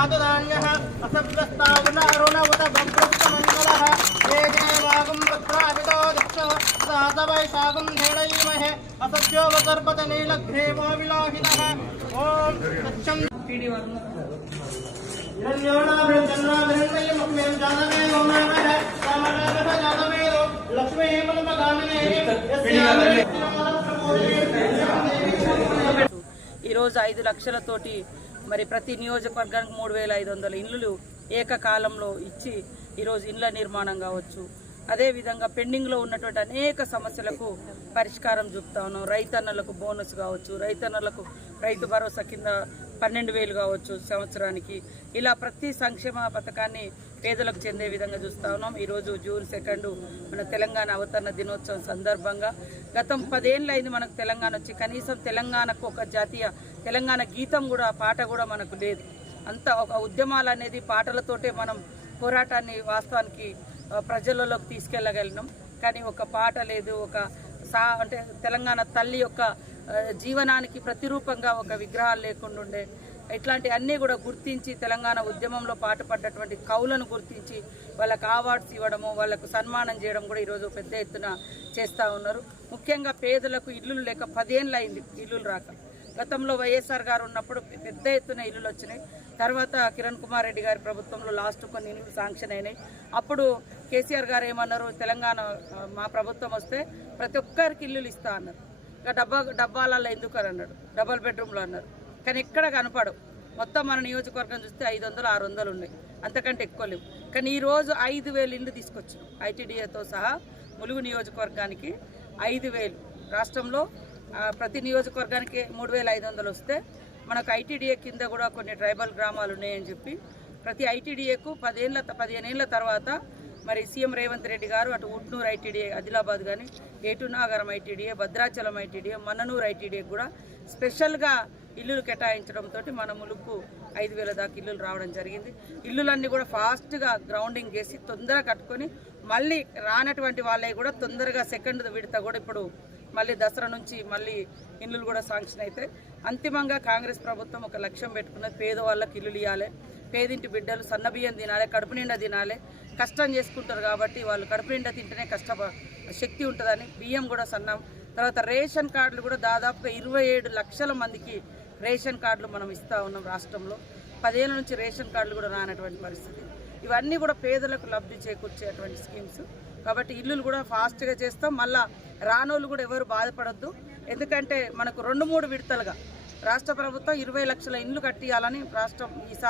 धातुधान्यः असभ्यस्तावुनारुणवत बभ्रस्तमङ्गलः ये जयवागं पत्रापितो दक्षो सातवैशाखं धेडयीमहे असभ्यो वसर्पत नीलग्रेवो विलोहितः ॐ तच्छं ఈరోజు 5 లక్షలతోటి మరి ప్రతి నియోజకవర్గానికి 3500 ఇళ్ళు ఏకకాలంలో ఇచ్చి ఈరోజు ఇండ్ల నిర్మాణం కావచ్చు, అదేవిధంగా పెండింగ్లో ఉన్నటువంటి అనేక సమస్యలకు పరిష్కారం చూపుతా ఉన్నాం. రైతన్నలకు బోనస్ కావచ్చు, రైతన్నలకు రైతు భరోసా కింద 12,000 కావచ్చు సంవత్సరానికి. ఇలా ప్రతి సంక్షేమ పథకాన్ని పేదలకు చెందే విధంగా చూస్తూ ఉన్నాం. ఈరోజు జూన్ 2 మన తెలంగాణ అవతరణ దినోత్సవం సందర్భంగా గతం 10 ఏళ్ళు అయింది మనకు తెలంగాణ వచ్చి, కనీసం తెలంగాణకు ఒక జాతీయ తెలంగాణ గీతం కూడా పాట కూడా మనకు లేదు. అంత ఒక ఉద్యమాలు అనేది పాటలతోటే మనం పోరాటాన్ని వాస్తవానికి ప్రజలలోకి తీసుకెళ్ళగలిగినాం. కానీ ఒక పాట లేదు, ఒక అంటే తెలంగాణ తల్లి యొక్క జీవనానికి ప్రతిరూపంగా ఒక విగ్రహాలు లేకుండా ఉండే. ఇట్లాంటి అన్నీ కూడా గుర్తించి తెలంగాణ ఉద్యమంలో పాటుపడ్డటువంటి కవులను గుర్తించి వాళ్ళకు అవార్డ్స్ ఇవ్వడము, వాళ్ళకు సన్మానం చేయడం కూడా ఈరోజు పెద్ద ఎత్తున చేస్తూ ఉన్నారు. ముఖ్యంగా పేదలకు ఇల్లులు లేక 10 ఏళ్ళు అయింది ఇల్లులు రాక. గతంలో వైఎస్ఆర్ గారు ఉన్నప్పుడు పెద్ద ఎత్తున ఇల్లులు వచ్చినాయి. తర్వాత కిరణ్ కుమార్ రెడ్డి గారి ప్రభుత్వంలో లాస్ట్ కొన్ని ఇల్లు శాంక్షన్ అయినాయి. అప్పుడు కేసీఆర్ గారు ఏమన్నారు, తెలంగాణ మా ప్రభుత్వం వస్తే ప్రతి ఒక్కరికి ఇల్లులు ఇస్తా అన్నారు. ఇంకా డబ్బాలలో ఎందుకు అని అన్నాడు, డబల్ బెడ్రూమ్లో అన్నారు. కానీ ఎక్కడ కనపడవు. మొత్తం మన నియోజకవర్గం చూస్తే 500-600 ఉన్నాయి, అంతకంటే ఎక్కువ లేవు. కానీ ఈరోజు 5,000 ఇళ్ళు తీసుకొచ్చాం. ఐటీడీఏతో సహా ములుగు నియోజకవర్గానికి 5,000. రాష్ట్రంలో ప్రతి నియోజకవర్గానికి 3,500 వస్తే మనకు ఐటీడీఏ కింద కూడా కొన్ని ట్రైబల్ గ్రామాలు ఉన్నాయని చెప్పి ప్రతి ఐటీడీఏకు 15 ఏళ్ల తర్వాత మరి సీఎం రేవంత్ రెడ్డి గారు అటు ఉట్నూరు ఐటీడీఏ ఆదిలాబాద్ కానీ, Eturnagaram ITDA, Bhadrachalam ITDA, Mannanur ITDA కూడా స్పెషల్గా ఇల్లులు కేటాయించడంతో మన ములుగుకు 5,000 దాకా ఇల్లులు రావడం జరిగింది. ఇల్లులన్నీ కూడా ఫాస్ట్గా గ్రౌండింగ్ చేసి తొందరగా కట్టుకొని మళ్ళీ రానటువంటి వాళ్ళే కూడా తొందరగా సెకండ్ విడత కూడా ఇప్పుడు మళ్ళీ దసరా నుంచి మళ్ళీ ఇల్లులు కూడా శాంక్షన్ అయితే. అంతిమంగా కాంగ్రెస్ ప్రభుత్వం ఒక లక్ష్యం పెట్టుకున్నది, పేదవాళ్ళకి ఇల్లులు ఇవ్వాలి, పేదింటి బిడ్డలు సన్నబియ్యం తినాలి, కడుపు నిండా తినాలి. కష్టం చేసుకుంటారు కాబట్టి వాళ్ళు కడుపు నిండా తింటేనే శక్తి ఉంటుందని బియ్యం కూడా సన్నం. తర్వాత రేషన్ కార్డులు కూడా దాదాపుగా 27 లక్షల మందికి రేషన్ కార్డులు మనం ఇస్తూ ఉన్నాం రాష్ట్రంలో. 10 ఏళ్ళ నుంచి రేషన్ కార్డులు కూడా రానటువంటి పరిస్థితి. ఇవన్నీ కూడా పేదలకు లబ్ధి చేకూర్చేటువంటి స్కీమ్స్ కాబట్టి ఇల్లులు కూడా ఫాస్ట్గా చేస్తాం. మళ్ళా రానోళ్ళు కూడా ఎవరు బాధపడొద్దు. ఎందుకంటే మనకు 2-3 విడతలుగా రాష్ట్ర ప్రభుత్వం 20 లక్షల ఇండ్లు కట్టియాలని రాష్ట్రం